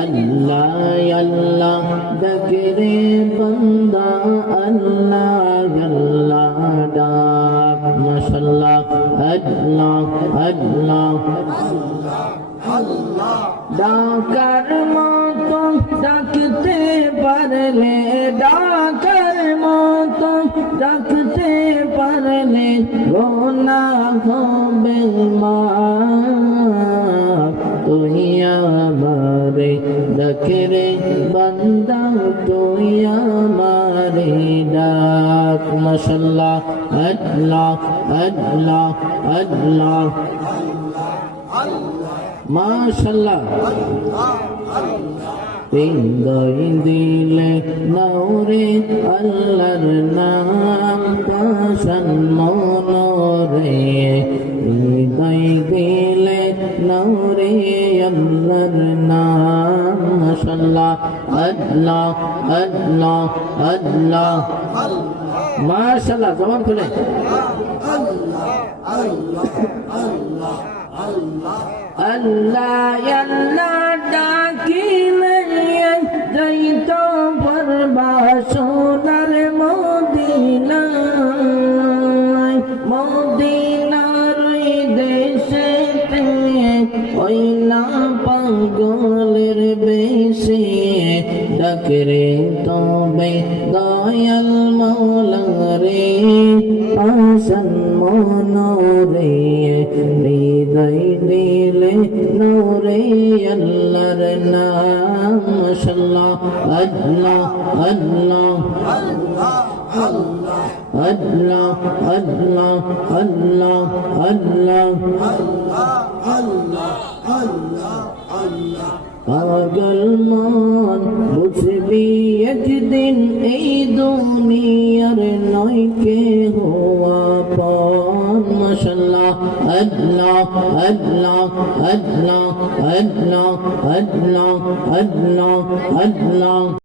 अल्लाह अल्लाह दकरे बंदा अल्लाह अल्लाह डाक माशाल्लाह अल्लाह अल्लाह डाकर मतो डाकते पारले डाकर मतो डाकते पारले गुनाह बेमाफ तुई हमारे दकरे बंदा तुई हमारे डाक माशाल्लाह अल्लाह अल्लाह अल्लाह माशाल्लाह हृदय दिले नौरे अल्लाहर नाम दासन मनोरे हृदय दिले नौरे अल्लाहर नाम माशाल्लाह अल्लाह अल्लाह अल्लाह माशाल्लाह जबान खुले अल्लाह अल्लाह डाकिले जाइतो परबासोनार मदीनाय मदीनार देशेते ओই না পাগলের বেশে ডাকরে তবে দয়াল মাওলা রে আসান মনোরে হৃদয় দিলে নূরে আল্লাহর নাম মাশাআল্লাহ আল্লাহ আল্লাহ আল্লাহ আল্লাহ আল্লাহ আল্লাহ পাগল মন বুঝবি একদিন এই দুনিয়ার নয় কে হওয়া পন মাশাআল্লাহ আল্লাহ আল্লাহ আল্লাহ আল্লাহ আল্লাহ আল্লাহ আল্লাহ